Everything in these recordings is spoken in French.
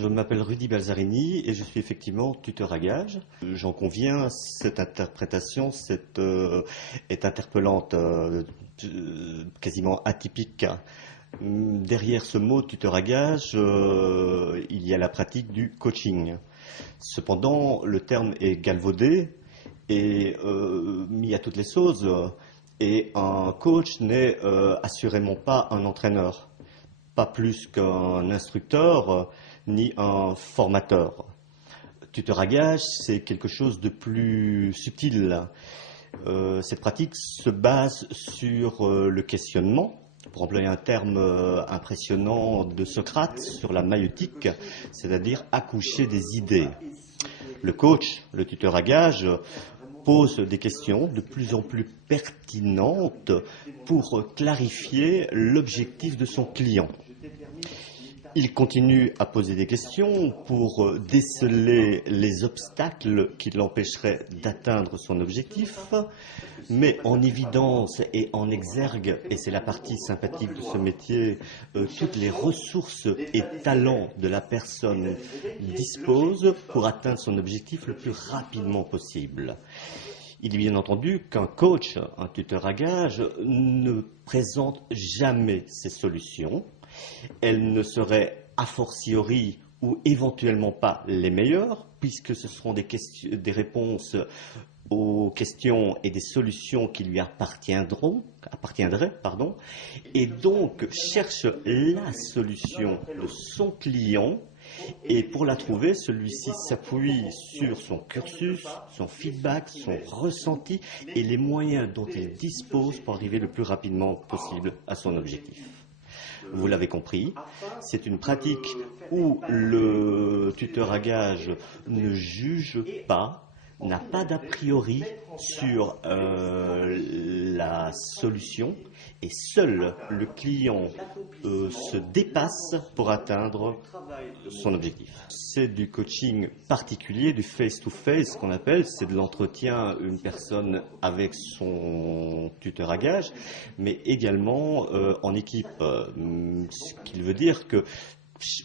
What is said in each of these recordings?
je m'appelle Rudy Balzarini et je suis effectivement tuteur à gages. J'en conviens, cette interprétation est interpellante, quasiment atypique. Derrière ce mot tuteur à gages, il y a la pratique du coaching. Cependant, le terme est galvaudé et mis à toutes les sauces. Et un coach n'est assurément pas un entraîneur, pas plus qu'un instructeur ni un formateur. Tuteur à gages, c'est quelque chose de plus subtil. Cette pratique se base sur le questionnement, pour employer un terme impressionnant de Socrate, sur la maïeutique, c'est-à-dire accoucher des idées. Le coach, le tuteur à gages, pose des questions de plus en plus pertinentes pour clarifier l'objectif de son client. Il continue à poser des questions pour déceler les obstacles qui l'empêcheraient d'atteindre son objectif, met en évidence et en exergue, et c'est la partie sympathique de ce métier, toutes les ressources et talents de la personne dispose pour atteindre son objectif le plus rapidement possible. Il est bien entendu qu'un coach, un tuteur à gages, ne présente jamais ses solutions. Elles ne seraient a fortiori ou éventuellement pas les meilleures, puisque ce seront des réponses aux questions et des solutions qui lui appartiendraient, et donc cherche la solution de son client. Et pour la trouver, celui-ci s'appuie sur son cursus, son feedback, son ressenti et les moyens dont il dispose pour arriver le plus rapidement possible à son objectif. Vous l'avez compris, c'est une pratique où le tuteur à gages ne juge pas, n'a pas d'a priori sur la solution, et seul le client se dépasse pour atteindre son objectif. C'est du coaching particulier, du face-to-face qu'on appelle, c'est de l'entretien une personne avec son tuteur à gages, mais également en équipe, ce qui veut dire que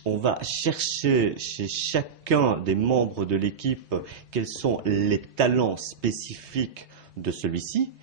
on va chercher chez chacun des membres de l'équipe quels sont les talents spécifiques de celui-ci,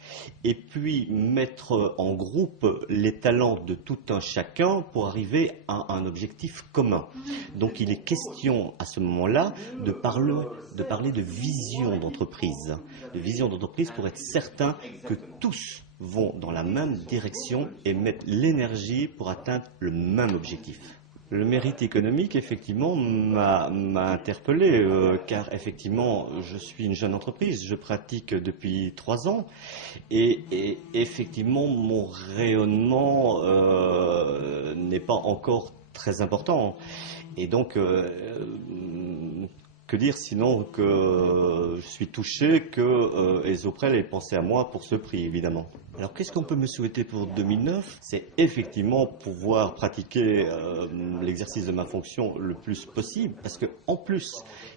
et puis mettre en groupe les talents de tout un chacun pour arriver à un objectif commun. Donc il est question à ce moment-là de parler de vision d'entreprise. De vision d'entreprise pour être certain que tous vont dans la même direction et mettent l'énergie pour atteindre le même objectif. Le mérite économique, effectivement, m'a interpellé, car effectivement, je suis une jeune entreprise, je pratique depuis 3 ans, et effectivement, mon rayonnement n'est pas encore très important. Et donc, que dire sinon que je suis touché que Esoprel ait pensé à moi pour ce prix, évidemment. Alors qu'est-ce qu'on peut me souhaiter pour 2009? C'est effectivement pouvoir pratiquer l'exercice de ma fonction le plus possible, parce qu'en plus,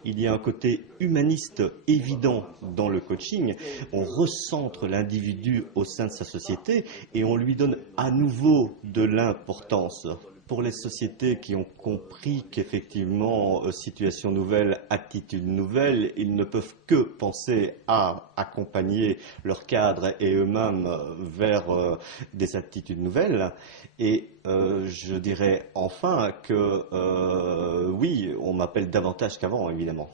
il y a un côté humaniste évident dans le coaching. On recentre l'individu au sein de sa société et on lui donne à nouveau de l'importance. Pour les sociétés qui ont compris qu'effectivement, situation nouvelle, attitude nouvelle, ils ne peuvent que penser à accompagner leurs cadres et eux-mêmes vers des attitudes nouvelles. Et je dirais enfin que oui, on m'appelle davantage qu'avant, évidemment.